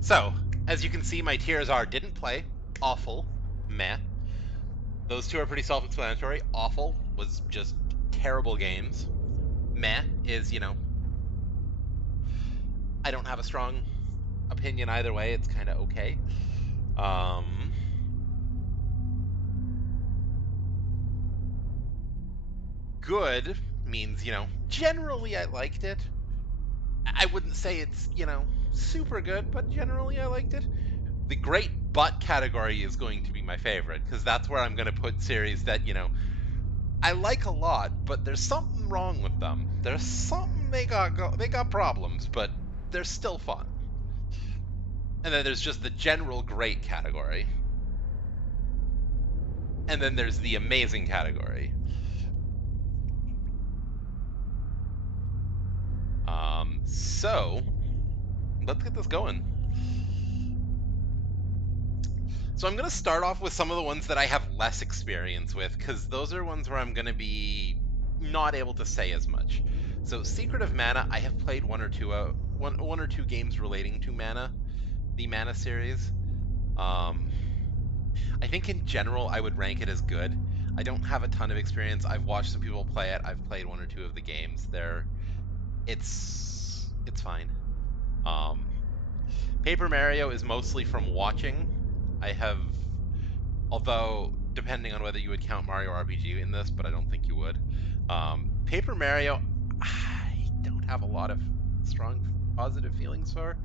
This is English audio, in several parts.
So, as you can see, my tiers are didn't play, awful, meh. Those two are pretty self-explanatory. Awful was just terrible games. Meh is, I don't have a strong opinion either way. It's kind of okay. Um, Good means, generally I liked it. I wouldn't say it's, super good, but generally I liked it. The great but category is going to be my favorite because that's where I'm going to put series that, I like a lot, but there's something wrong with them. There's something they got problems, but they're still fun. And then there's just the general great category. And then there's the amazing category. So let's get this going. So I'm going to start off with some of the ones that I have less experience with, because those are ones where I'm going to be not able to say as much. So Secret of Mana, I have played one or two games relating to Mana, the Mana series. I think in general I would rank it as good. I don't have a ton of experience. I've watched some people play it. I've played one or two of the games. It's fine. Um, Paper Mario is mostly from watching. I have, although depending on whether you would count Mario RPG in this, but I don't think you would. Paper Mario, I don't have a lot of strong positive feelings for.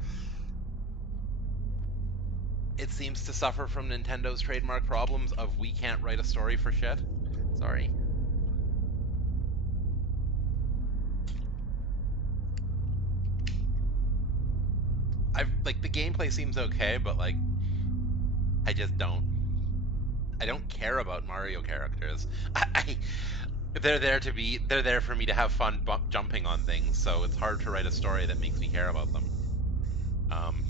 It seems to suffer from Nintendo's trademark problems of we can't write a story for shit. Sorry. The gameplay seems okay, but I just don't. I don't care about Mario characters. They're there to be. They're there for me to have fun jumping on things. So it's hard to write a story that makes me care about them. Um,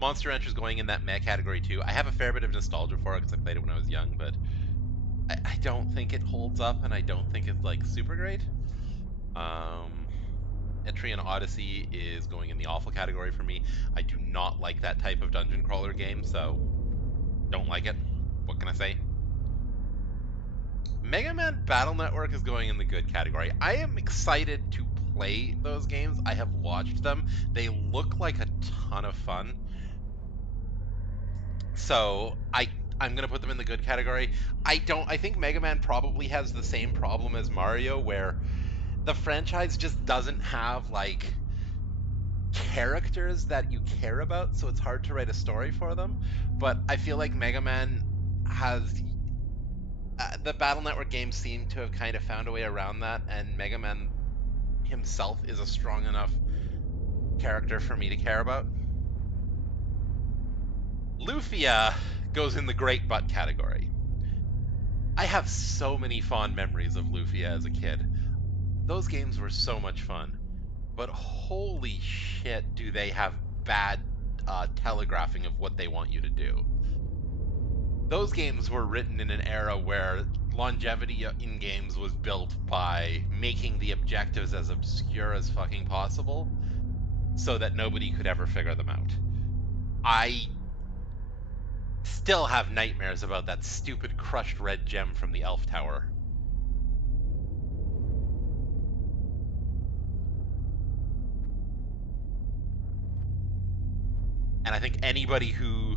Monster Rancher's going in that meh category too. I have a fair bit of nostalgia for it because I played it when I was young, but I don't think it holds up, and I don't think it's super great. Um, Etrian Odyssey is going in the awful category for me. I do not like that type of dungeon crawler game, so don't like it. What can I say? Mega Man Battle Network is going in the good category. I am excited to play those games. I have watched them. They look like a ton of fun. So I'm gonna put them in the good category. I think Mega Man probably has the same problem as Mario where the franchise just doesn't have characters that you care about, so it's hard to write a story for them. But I feel like Mega Man has the Battle Network games seem to have kind of found a way around that, and Mega Man himself is a strong enough character for me to care about. Lufia goes in the great butt category. I have so many fond memories of Lufia as a kid. Those games were so much fun, but holy shit, do they have bad telegraphing of what they want you to do. Those games were written in an era where longevity in games was built by making the objectives as obscure as fucking possible so that nobody could ever figure them out. I still have nightmares about that stupid crushed red gem from the Elf Tower. And I think anybody who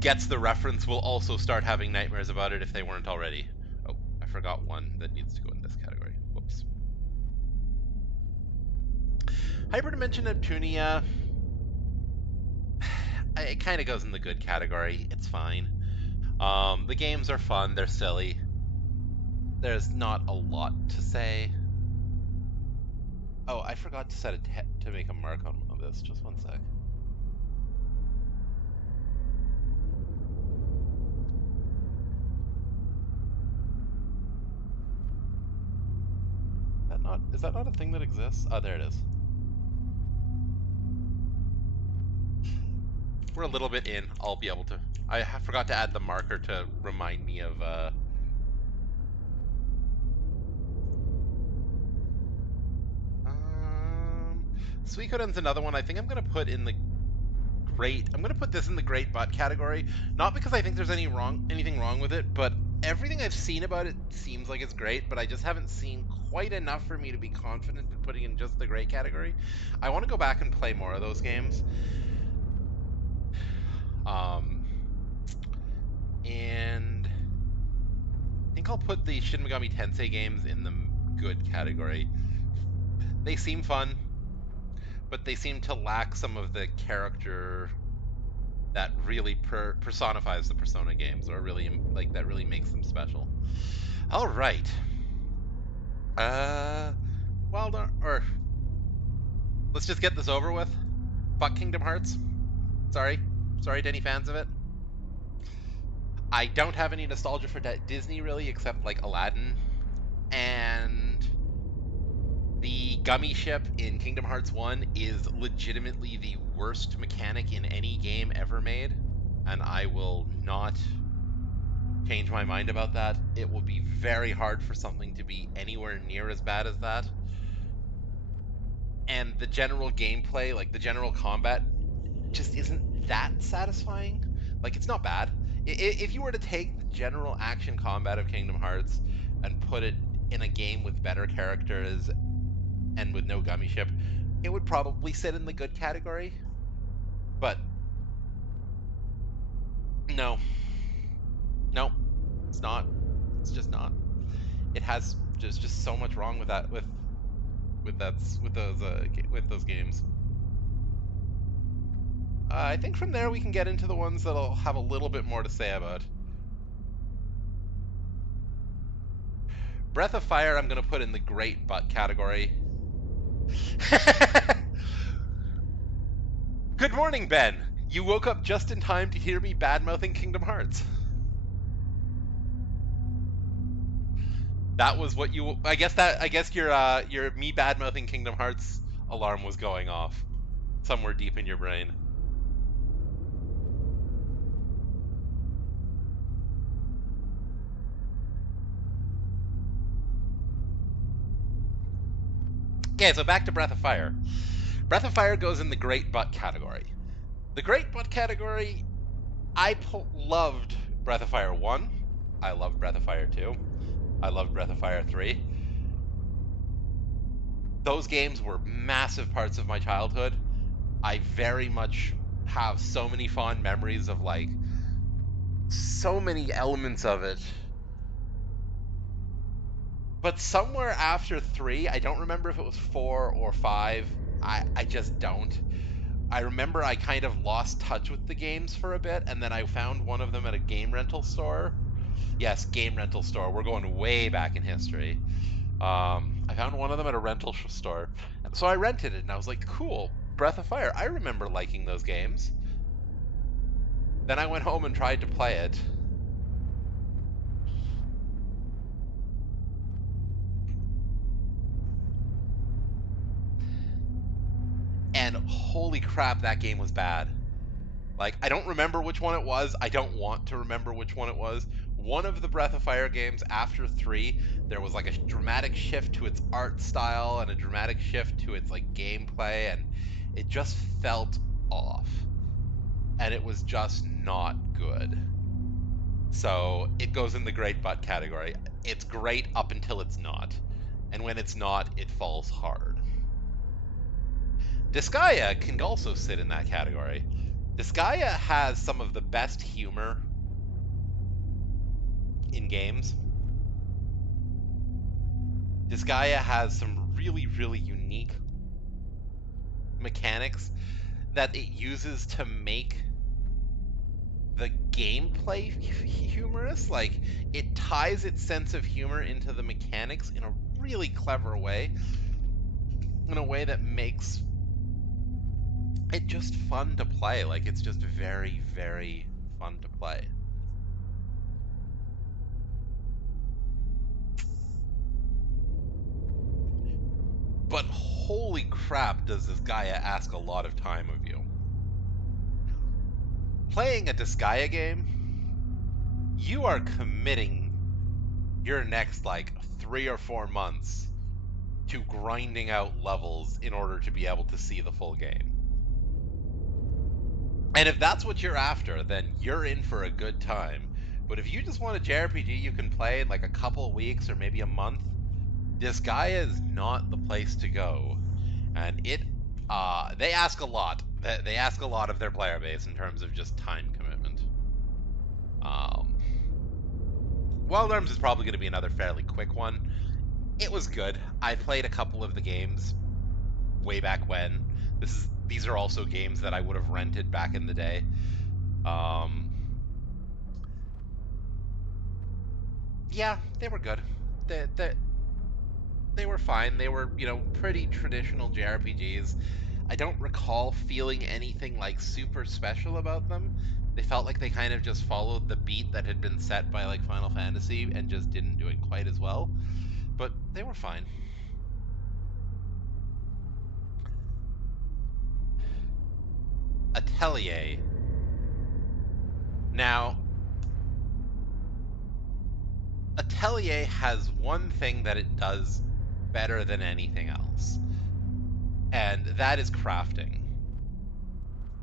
gets the reference will also start having nightmares about it if they weren't already. Oh, I forgot one that needs to go in this category. Whoops. Hyperdimension Neptunia, it kind of goes in the good category. It's fine. The games are fun. They're silly. There's not a lot to say. Oh, I forgot to set to make a mark on this. Just one sec. Is that not a thing that exists? Oh, there it is. We're a little bit in. I'll be able to. I forgot to add the marker to remind me of. Suikoden's another one I think I'm going to put in the great. I'm going to put this in the great butt category, not because I think there's anything wrong with it, but everything I've seen about it seems like it's great, but I just haven't seen quite enough for me to be confident in putting in just the great category. I want to go back and play more of those games. And I think I'll put the Shin Megami Tensei games in the good category. They seem fun, but they seem to lack some of the character that really personifies the Persona games, or really like that really makes them special. All right. Well done. Or let's just get this over with. Fuck Kingdom Hearts. Sorry to any fans of it. I don't have any nostalgia for Disney really, except like Aladdin and the gummy ship in Kingdom Hearts 1 is legitimately the worst mechanic in any game ever made, and I will not change my mind about that. It will be very hard for something to be anywhere near as bad as that. And the general gameplay, like the general combat, just isn't that satisfying. Like, it's not bad. If you were to take the general action combat of Kingdom Hearts and put it in a game with better characters and with no gummy ship, it would probably sit in the good category. But no, it's not. It's just not. It has just so much wrong with that with those games. I think from there we can get into the ones that I'll have a little bit more to say about. Breath of Fire I'm going to put in the great butt category. Good morning, Ben. You woke up just in time to hear me bad-mouthing Kingdom Hearts. That was what you. I guess your me bad-mouthing Kingdom Hearts alarm was going off somewhere deep in your brain. Okay, so back to Breath of Fire. Breath of Fire goes in the great butt category. The great butt category, I loved Breath of Fire 1. I loved Breath of Fire 2. I loved Breath of Fire 3. Those games were massive parts of my childhood. I very much have so many fond memories of like so many elements of it. But somewhere after 3, I don't remember if it was 4 or 5. I just don't. I remember I kind of lost touch with the games for a bit, and then I found one of them at a game rental store. Yes, game rental store. We're going way back in history. I found one of them at a rental store. So I rented it, and I was like, cool, Breath of Fire. I remember liking those games. Then I went home and tried to play it. And holy crap, that game was bad. Like, I don't remember which one it was. I don't want to remember which one it was. One of the Breath of Fire games after 3, there was like a dramatic shift to its art style and a dramatic shift to its like gameplay, and it just felt off. And it was just not good. So it goes in the great butt category. It's great up until it's not. And when it's not, it falls hard. Disgaea can also sit in that category. Disgaea has some of the best humor in games. Disgaea has some really, really unique mechanics that it uses to make the gameplay humorous. Like, it ties its sense of humor into the mechanics in a really clever way, in a way that makes it just fun to play. Like, it's just very, very fun to play. But holy crap, does Disgaea ask a lot of time of you. Playing a Disgaea game, you are committing your next like 3 or 4 months to grinding out levels in order to be able to see the full game. And if that's what you're after, then you're in for a good time. But if you just want a JRPG you can play in like a couple weeks or maybe a month, Disgaea is not the place to go. And they ask a lot. They ask a lot of their player base in terms of just time commitment. Wild Arms is probably going to be another fairly quick one. It was good. I played a couple of the games way back when. These are also games that I would have rented back in the day. Yeah, they were good. They were fine. They were, pretty traditional JRPGs. I don't recall feeling anything like super special about them. They felt like they kind of just followed the beat that had been set by like Final Fantasy and just didn't do it quite as well. But they were fine. Atelier. Now, Atelier has one thing that it does better than anything else, and that is crafting.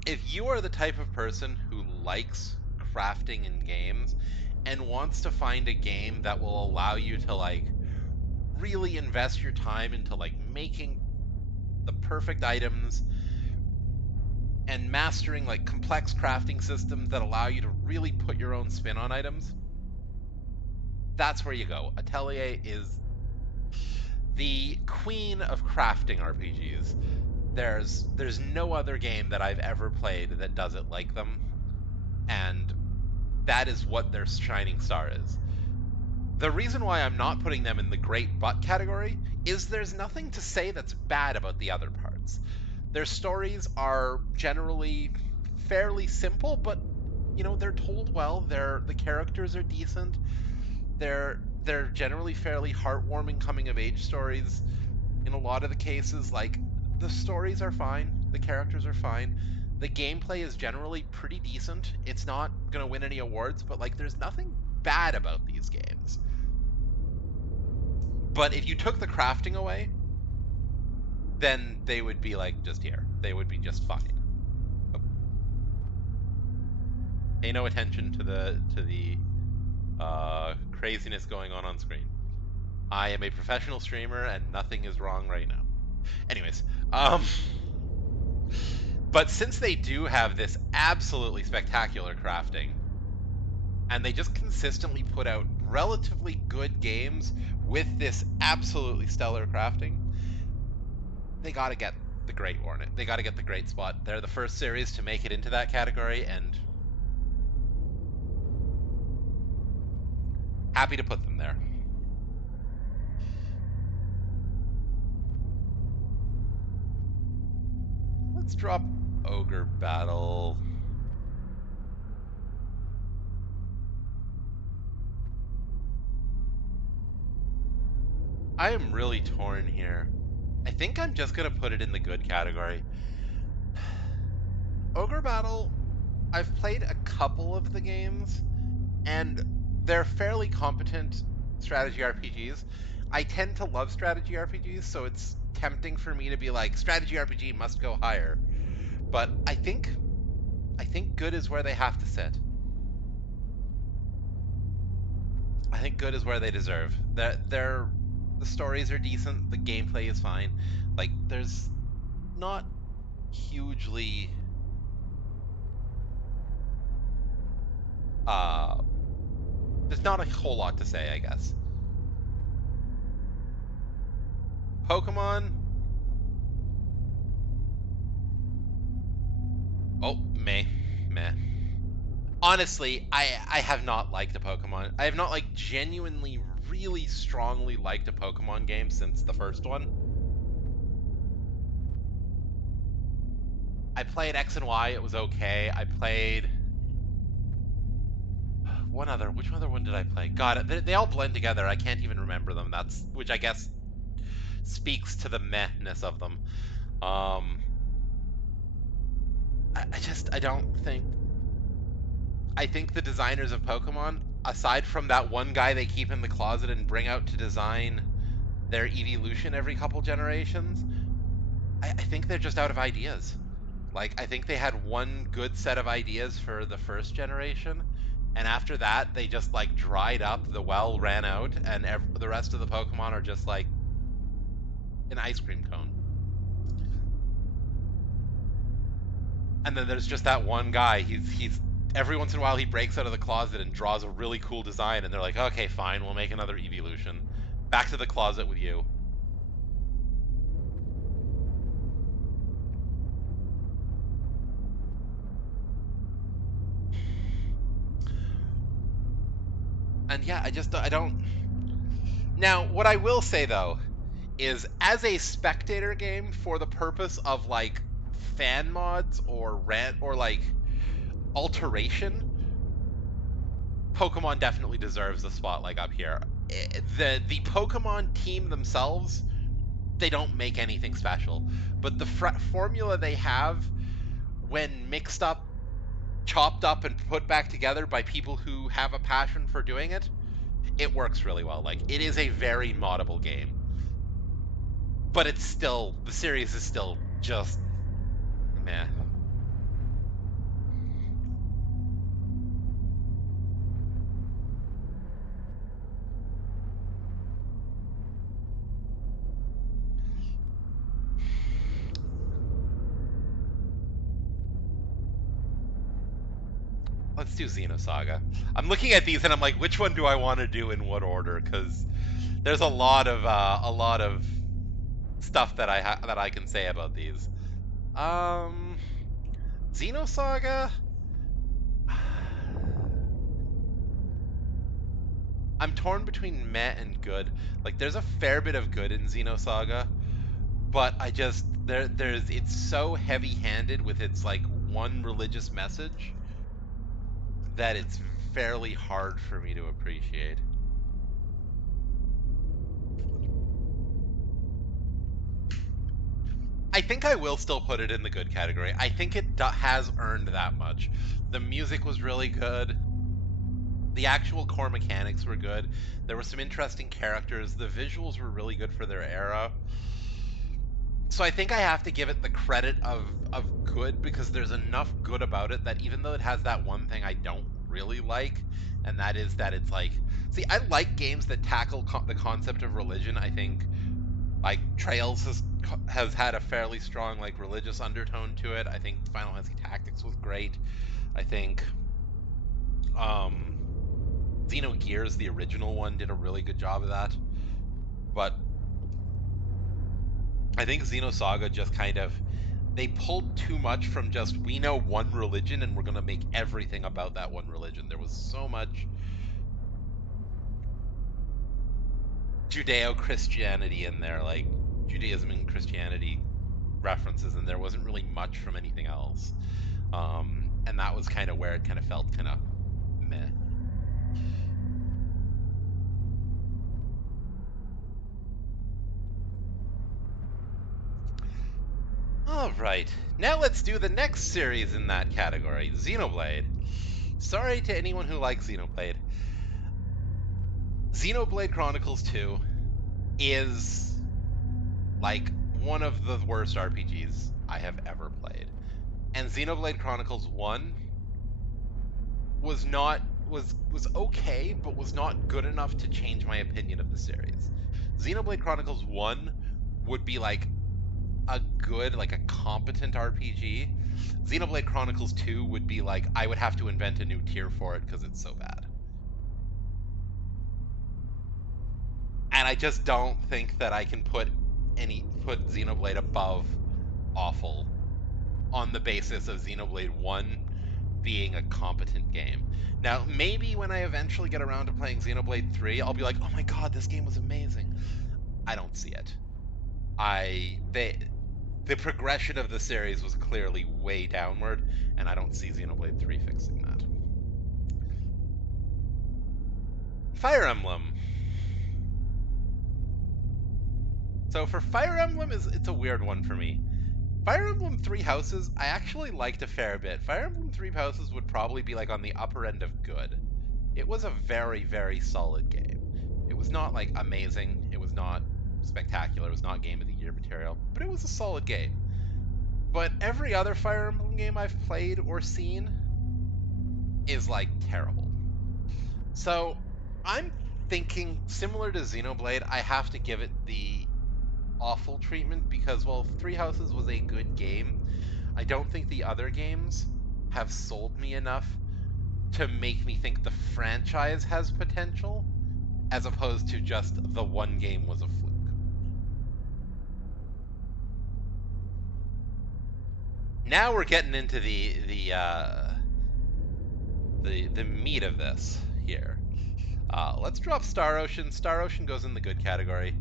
If you are the type of person who likes crafting in games and wants to find a game that will allow you to like really invest your time into like making the perfect items and mastering like complex crafting systems that allow you to really put your own spin on items, that's where you go. Atelier is the queen of crafting RPGs. There's no other game that I've ever played that does it like them, and that is what their shining star is. The reason why I'm not putting them in the great butt category is there's nothing to say that's bad about the other parts. Their stories are generally fairly simple, but they're told well. The characters are decent. They're generally fairly heartwarming coming of age stories. In a lot of the cases, like the stories are fine, the characters are fine. The gameplay is generally pretty decent. It's not going to win any awards, but like there's nothing bad about these games. But if you took the crafting away, then they would be like just here. They would be just fine. Pay no attention to the craziness going on screen. I am a professional streamer and nothing is wrong right now. Anyways, but since they do have this absolutely spectacular crafting, and they just consistently put out relatively good games with this absolutely stellar crafting, they got to get the Great Hornet. They got to get the Great Spot. They're the first series to make it into that category, and happy to put them there. Let's drop Ogre Battle. I am really torn here. I think I'm just going to put it in the good category. Ogre Battle, I've played a couple of the games, and they're fairly competent strategy RPGs. I tend to love strategy RPGs, so it's tempting for me to be like, strategy RPG must go higher. But I think good is where they have to sit. I think good is where they deserve. The stories are decent, the gameplay is fine. Like there's not hugely there's not a whole lot to say, I guess. Pokemon. Oh, meh. Honestly, I have not liked a Pokemon. I have not like genuinely, really strongly liked a Pokemon game since the first one. I played X and Y. It was okay. I played which other one did I play? God, they all blend together. I can't even remember them. Which I guess speaks to the mehness of them. I don't think. I think the designers of Pokemon, aside from that one guy they keep in the closet and bring out to design their evolution every couple generations, I think they're just out of ideas. Like, I think they had one good set of ideas for the first generation, and after that, they just, like, dried up, the well ran out, and the rest of the Pokemon are just, like, an ice cream cone. And then there's just that one guy, he's every once in a while he breaks out of the closet and draws a really cool design, and they're like, okay, fine, we'll make another evolution. Back to the closet with you. And yeah, I don't. Now, what I will say though is, as a spectator game for the purpose of like fan mods or rant or like alteration, Pokemon definitely deserves the spotlight up here. The Pokemon team themselves, they don't make anything special, but the formula they have, when mixed up, chopped up, and put back together by people who have a passion for doing it, it works really well. Like, it is a very moddable game, but it's still, the series is still just meh. Let's do Xenosaga. I'm looking at these and I'm like, which one do I want to do in what order? Because there's a lot of stuff that I can say about these. Xenosaga. I'm torn between meh and good. Like, there's a fair bit of good in Xenosaga, but I just there's it's so heavy-handed with its like one religious message that it's fairly hard for me to appreciate. I think I will still put it in the good category. I think it has earned that much. The music was really good. The actual core mechanics were good. There were some interesting characters. The visuals were really good for their era. So I think I have to give it the credit of good, because there's enough good about it that even though it has that one thing I don't really like, and that is that it's like, see, I like games that tackle the concept of religion. I think like Trails has had a fairly strong like religious undertone to it. I think Final Fantasy Tactics was great. I think Xenogears, the original one, did a really good job of that. But I think Xenosaga just kind of, they pulled too much from just, we know one religion and we're going to make everything about that one religion. There was so much Judeo-Christianity in there, like Judaism and Christianity references, and there wasn't really much from anything else. And that was kind of where it kind of felt kind of meh. All right, now let's do the next series in that category, Xenoblade. Sorry to anyone who likes Xenoblade. Xenoblade Chronicles 2 is like one of the worst RPGs I have ever played. And Xenoblade Chronicles 1 was not was okay, but was not good enough to change my opinion of the series. Xenoblade Chronicles 1 would be like a good, like a competent RPG. Xenoblade Chronicles 2 would be like, I would have to invent a new tier for it because it's so bad. And I just don't think that I can put Xenoblade above awful on the basis of Xenoblade 1 being a competent game. Now, maybe when I eventually get around to playing Xenoblade 3, I'll be like, oh my god, this game was amazing. I don't see it. The progression of the series was clearly way downward, and I don't see Xenoblade 3 fixing that. Fire Emblem. So for Fire Emblem, it's a weird one for me. Fire Emblem Three Houses, I actually liked a fair bit. Fire Emblem Three Houses would probably be like on the upper end of good. It was a very, very solid game. It was not like amazing. It was not spectacular. It was not Game of the Year material, but it was a solid game. But every other Fire Emblem game I've played or seen is like terrible. So I'm thinking, similar to Xenoblade, I have to give it the awful treatment because, well, Three Houses was a good game. I don't think the other games have sold me enough to make me think the franchise has potential, as opposed to just the one game was a fluke. Now we're getting into the meat of this here. Let's drop Star Ocean. Star Ocean goes in the good category.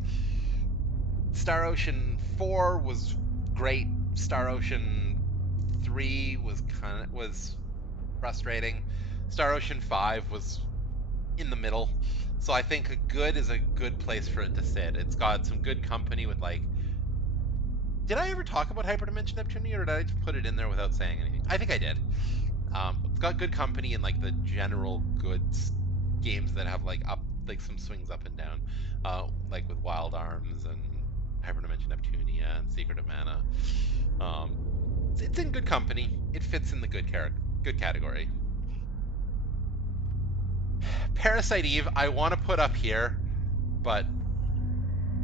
Star Ocean 4 was great. Star Ocean 3 was frustrating. Star Ocean 5 was in the middle. So I think a good is a good place for it to sit. It's got some good company with like. Did I ever talk about Hyperdimension Neptunia, or did I just put it in there without saying anything? I think I did. It's got good company in like the general goods games that have like some swings up and down, like with Wild Arms and Hyperdimension Neptunia and Secret of Mana. It's in good company. It fits in the good category. Parasite Eve, I want to put up here, but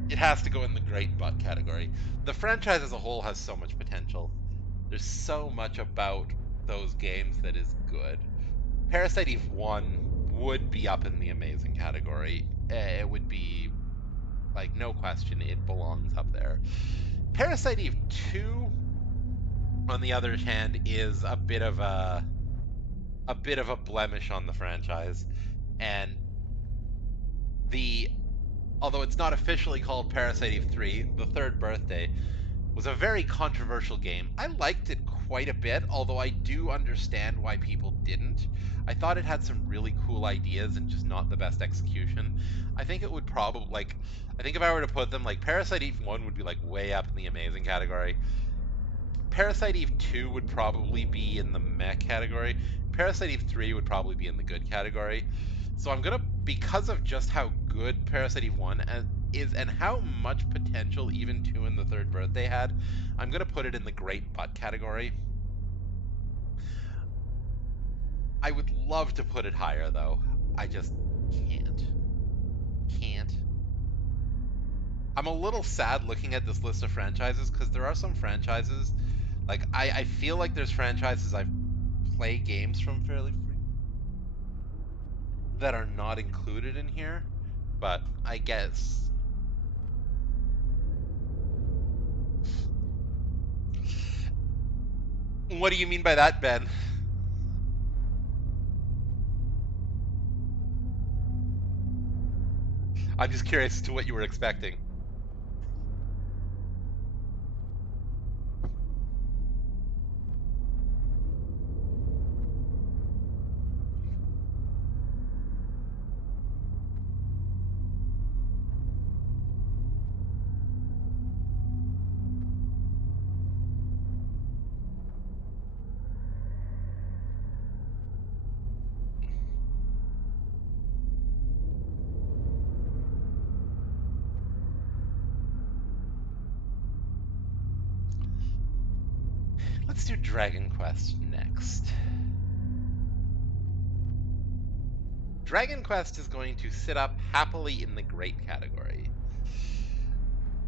it has to go in the great butt category. The franchise as a whole has so much potential. There's so much about those games that is good. Parasite Eve 1 would be up in the amazing category. It would be, like, no question, it belongs up there. Parasite Eve 2, on the other hand, is a bit of a blemish on the franchise. And although it's not officially called Parasite Eve 3, The Third Birthday was a very controversial game. I liked it quite a bit, although I do understand why people didn't. I thought it had some really cool ideas and just not the best execution. I think it would probably, like, I think if I were to put them, like, Parasite Eve 1 would be, like, way up in the amazing category. Parasite Eve 2 would probably be in the meh category. Parasite Eve 3 would probably be in the good category. So I'm gonna, because of just how good Parasite Eve 1 is and how much potential even 2 and The Third Birthday had, I'm gonna put it in the great butt category. I would love to put it higher though. I just can't. I'm a little sad looking at this list of franchises because there are some franchises, like I feel like there's franchises I've played games from fairly free that are not included in here, but I guess. What do you mean by that, Ben? I'm just curious as to what you were expecting. Let's do Dragon Quest next. Dragon Quest is going to sit up happily in the great category.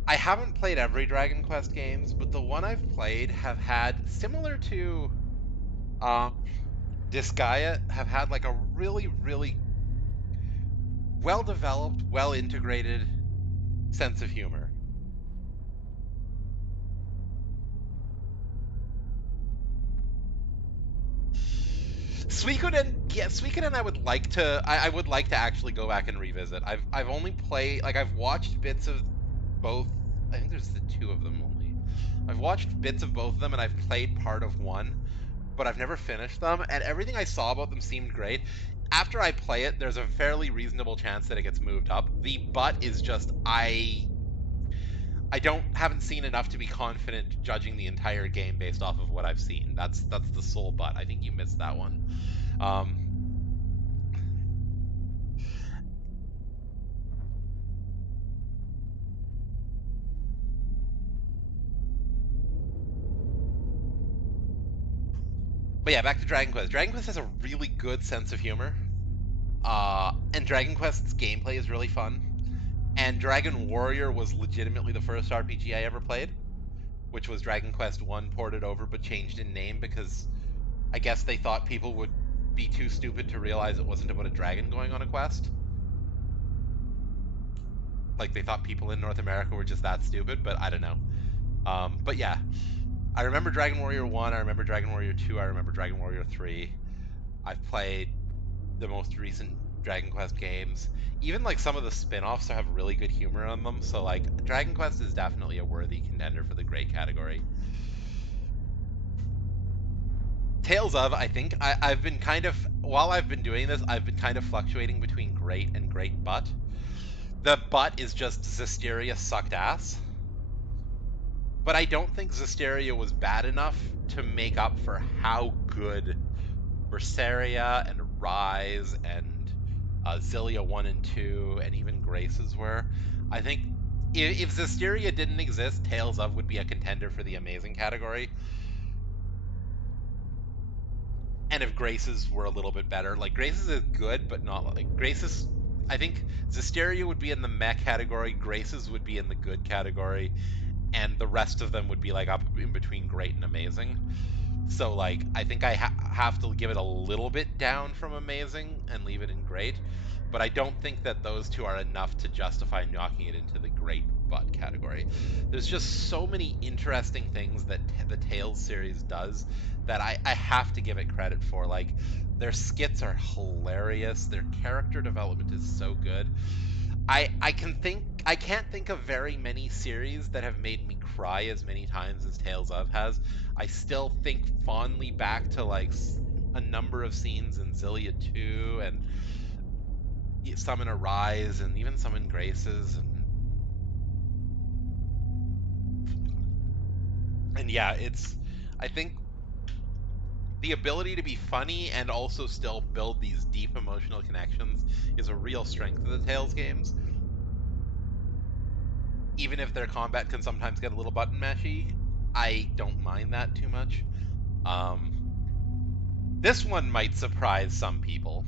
I haven't played every Dragon Quest games, but the one I've played have had, similar to Disgaea, have had like a really, really well developed, well integrated sense of humor. Suikoden, I would like to. I would like to actually go back and revisit. I've only played, like, I've watched bits of both. I think there's the two of them only. I've watched bits of both of them, and I've played part of one, but I've never finished them. And everything I saw about them seemed great. After I play it, there's a fairly reasonable chance that it gets moved up. The but is just I haven't seen enough to be confident judging the entire game based off of what I've seen. That's the sole but. I think you missed that one. Um, But yeah, back to Dragon Quest. Dragon Quest has a really good sense of humor. And Dragon Quest's gameplay is really fun. And Dragon Warrior was legitimately the first RPG I ever played, which was Dragon Quest 1 ported over but changed in name because I guess they thought people would be too stupid to realize it wasn't about a dragon going on a quest. Like, they thought people in North America were just that stupid, but I don't know. But yeah, I remember Dragon Warrior 1, I remember Dragon Warrior 2, I remember Dragon Warrior 3. I've played the most recent Dragon Quest games. Even like some of the spin-offs have really good humor on them, so like Dragon Quest is definitely a worthy contender for the great category. Tales of, I think, I've been kind of, while I've been doing this, I've been kind of fluctuating between great and great but. The but is just Zestiria sucked ass. But I don't think Zestiria was bad enough to make up for how good Berseria and Rise and Xillia 1 and 2 and even Graces were. I think if Zestiria didn't exist, Tales of would be a contender for the amazing category. And if Graces were a little bit better, like Graces is good, but not like Graces. I think Zestiria would be in the meh category, Graces would be in the good category, and the rest of them would be like up in between great and amazing. So like I think I have to give it a little bit down from amazing and leave it in great, but I don't think that those two are enough to justify knocking it into the great but category. There's just so many interesting things that the Tales series does that I have to give it credit for. Like their skits are hilarious, their character development is so good. I can't think of very many series that have made me cry as many times as Tales of has. I still think fondly back to like a number of scenes in Xillia 2 and some in Arise and even some in Graces and yeah, it's I think the ability to be funny and also still build these deep emotional connections is a real strength of the Tales games. Even if their combat can sometimes get a little button mashy, I don't mind that too much. Um, this one might surprise some people.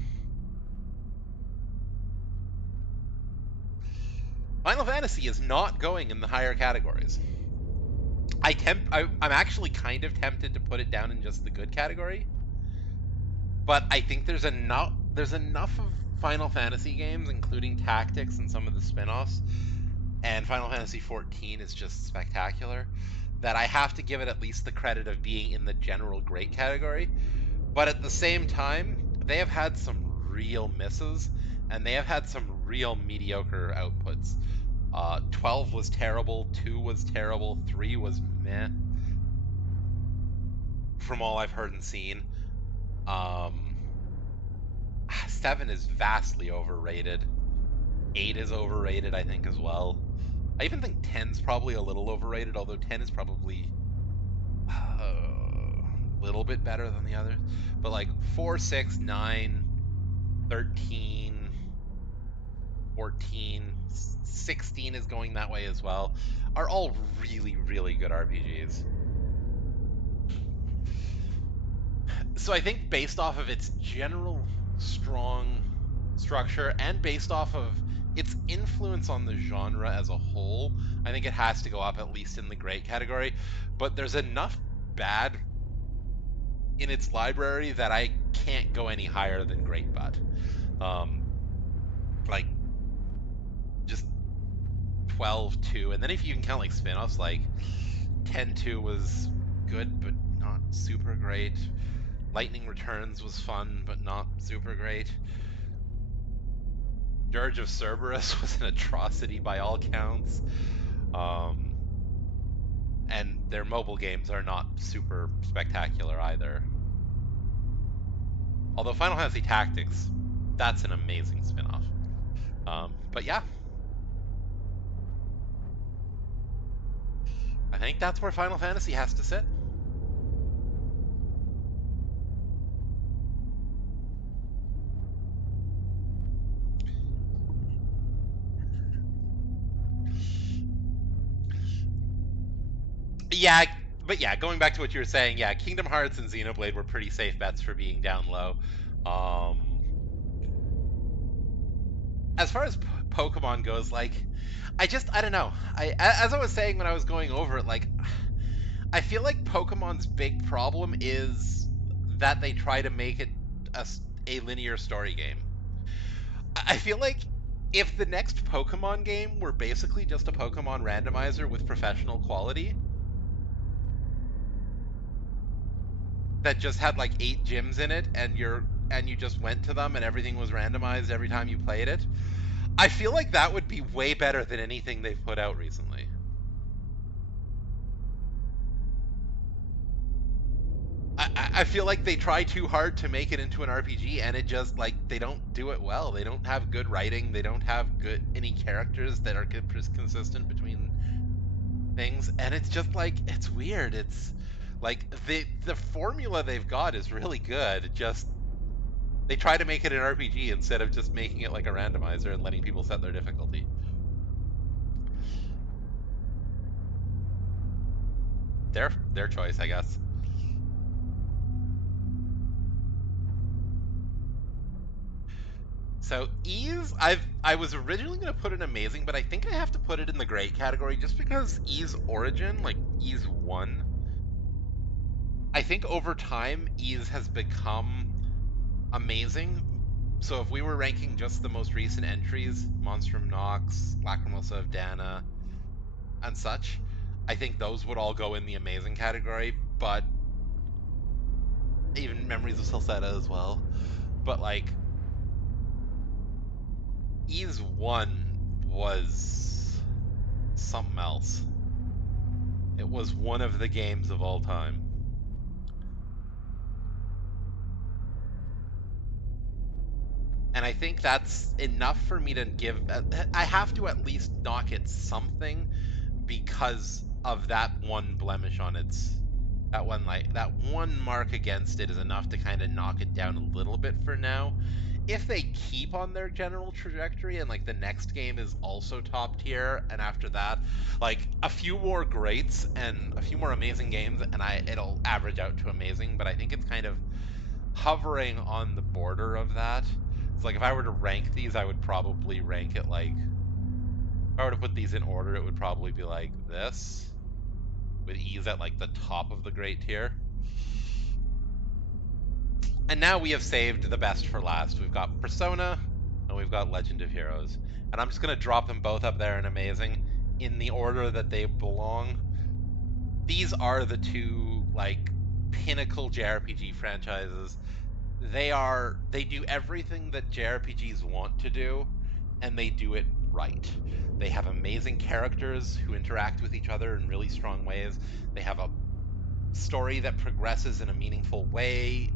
Final Fantasy is not going in the higher categories. I'm actually kind of tempted to put it down in just the good category, but I think there's enough of Final Fantasy games, including Tactics and some of the spin-offs, and Final Fantasy 14 is just spectacular, that I have to give it at least the credit of being in the general great category. But at the same time, they have had some real misses, and they have had some real mediocre outputs. 12 was terrible, 2 was terrible, 3 was meh, from all I've heard and seen. Um, 7 is vastly overrated. 8 is overrated, I think, as well. I even think 10's probably a little overrated, although 10 is probably a little bit better than the others. But like 4, 6, 9, 13, 14, 16 is going that way as well, are all really, really good RPGs. So I think based off of its general strong structure and based off of its influence on the genre as a whole, I think it has to go up at least in the great category. But there's enough bad in its library that I can't go any higher than great but. Like just 12-2, and then if you can count like spin-offs, like 10-2 was good but not super great. Lightning Returns was fun but not super great. Dirge of Cerberus was an atrocity by all counts. And their mobile games are not super spectacular either. Although Final Fantasy Tactics, that's an amazing spin-off. But yeah, I think that's where Final Fantasy has to sit. Yeah, but yeah, going back to what you were saying, yeah, Kingdom Hearts and Xenoblade were pretty safe bets for being down low. As far as Pokemon goes, like, I don't know. As I was saying when I was going over it, like, I feel like Pokemon's big problem is that they try to make it a linear story game. I feel like if the next Pokemon game were basically just a Pokemon randomizer with professional quality that just had like 8 gyms in it and you just went to them and everything was randomized every time you played it, I feel like that would be way better than anything they've put out recently. I feel like they try too hard to make it into an RPG, and it just like they don't do it well. They don't have good writing. They don't have any characters that are consistent between things, and it's just like it's weird. It's like the formula they've got is really good. Just they try to make it an RPG instead of just making it like a randomizer and letting people set their difficulty. Their choice, I guess. So Ys, I was originally gonna put it in amazing, but I think I have to put it in the great category just because Ys origin, like Ys 1, I think over time Ys has become amazing. So if we were ranking just the most recent entries, Monstrum Nox, Lacrimosa of Dana, and such, I think those would all go in the amazing category, but even Memories of Celceta as well. But like Ys 1 was something else. It was one of the games of all time. And I think that's enough for me to give. I have to at least knock it something because of that one blemish on its. That one mark against it is enough to kind of knock it down a little bit for now. If they keep on their general trajectory and like the next game is also top tier, and after that, like a few more greats and a few more amazing games, and it'll average out to amazing. But I think it's kind of hovering on the border of that. It's like if I were to rank these, I would probably rank it like if I were to put these in order, it would probably be like this, with Ys at like the top of the great tier. And now we have saved the best for last. We've got Persona and we've got Legend of Heroes. And I'm just gonna drop them both up there in amazing in the order that they belong. These are the two like pinnacle JRPG franchises. They do everything that JRPGs want to do, and they do it right. They have amazing characters who interact with each other in really strong ways. They have a story that progresses in a meaningful way.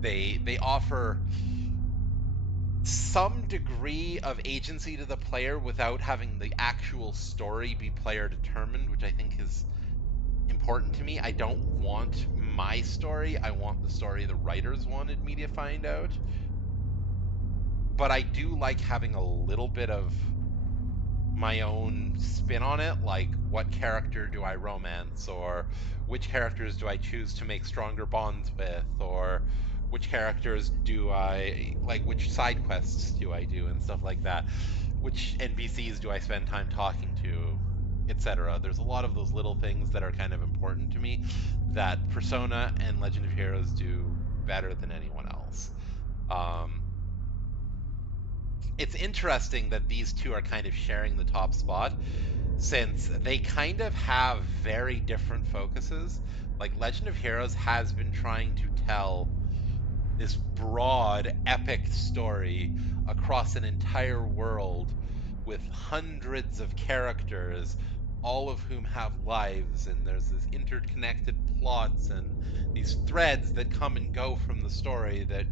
They offer some degree of agency to the player without having the actual story be player determined, which I think is important to me. I don't want my story. I want the story the writers wanted me to find out. But I do like having a little bit of my own spin on it, like what character do I romance, or which characters do I choose to make stronger bonds with, or which characters do I like, which side quests do I do, and stuff like that. Which NPCs do I spend time talking to, etc. There's a lot of those little things that are kind of important to me that Persona and Legend of Heroes do better than anyone else. Um, it's interesting that these two are kind of sharing the top spot since they kind of have very different focuses. Like Legend of Heroes has been trying to tell this broad, epic story across an entire world with hundreds of characters, all of whom have lives, and there's this interconnected plots and these threads that come and go from the story that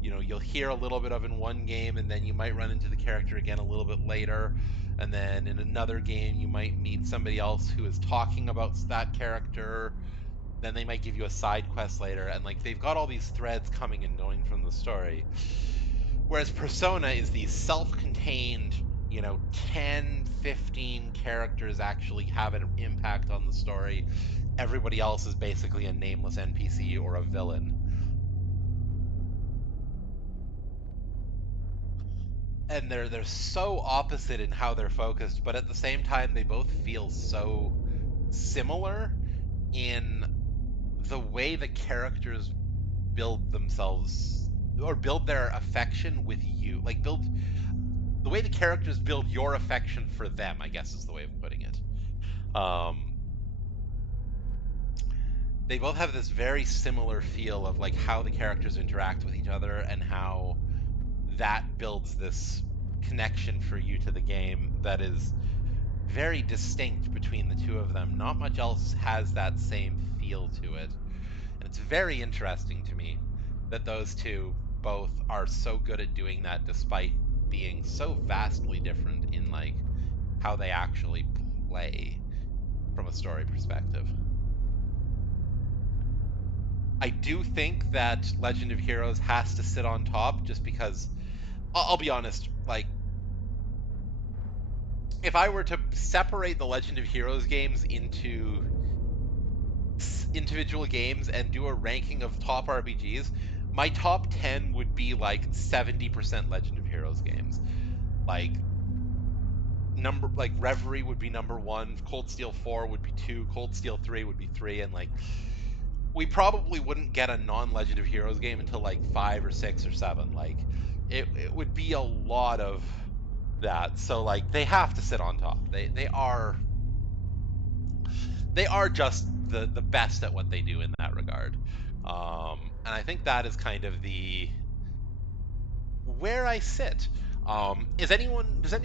you'll hear a little bit of in one game, and then you might run into the character again a little bit later, and then in another game you might meet somebody else who is talking about that character, then they might give you a side quest later, and like they've got all these threads coming and going from the story. Whereas Persona is these self-contained, 10, 15 characters actually have an impact on the story, everybody else is basically a nameless NPC or a villain. And they're so opposite in how they're focused, but at the same time they both feel so similar in the way the characters build themselves or build their affection with you. Like build the way the characters build your affection for them, I guess is the way of putting it. They both have this very similar feel of like how the characters interact with each other and how that builds this connection for you to the game that is very distinct between the two of them. Not much else has that same feel to it. And it's very interesting to me that those two both are so good at doing that despite being so vastly different in like how they actually play from a story perspective. I do think that Legend of Heroes has to sit on top just because I'll be honest, like if I were to separate the Legend of Heroes games into individual games and do a ranking of top RPGs, my top 10 would be like 70% Legend of Heroes games. Like Reverie would be number 1, Cold Steel 4 would be 2, Cold Steel 3 would be 3, and like we probably wouldn't get a non-Legend of Heroes game until like 5 or 6 or 7. Like it would be a lot of that. So like they have to sit on top. They are just the best at what they do in that regard. And I think that is kind of the where I sit. Is anyone does anyone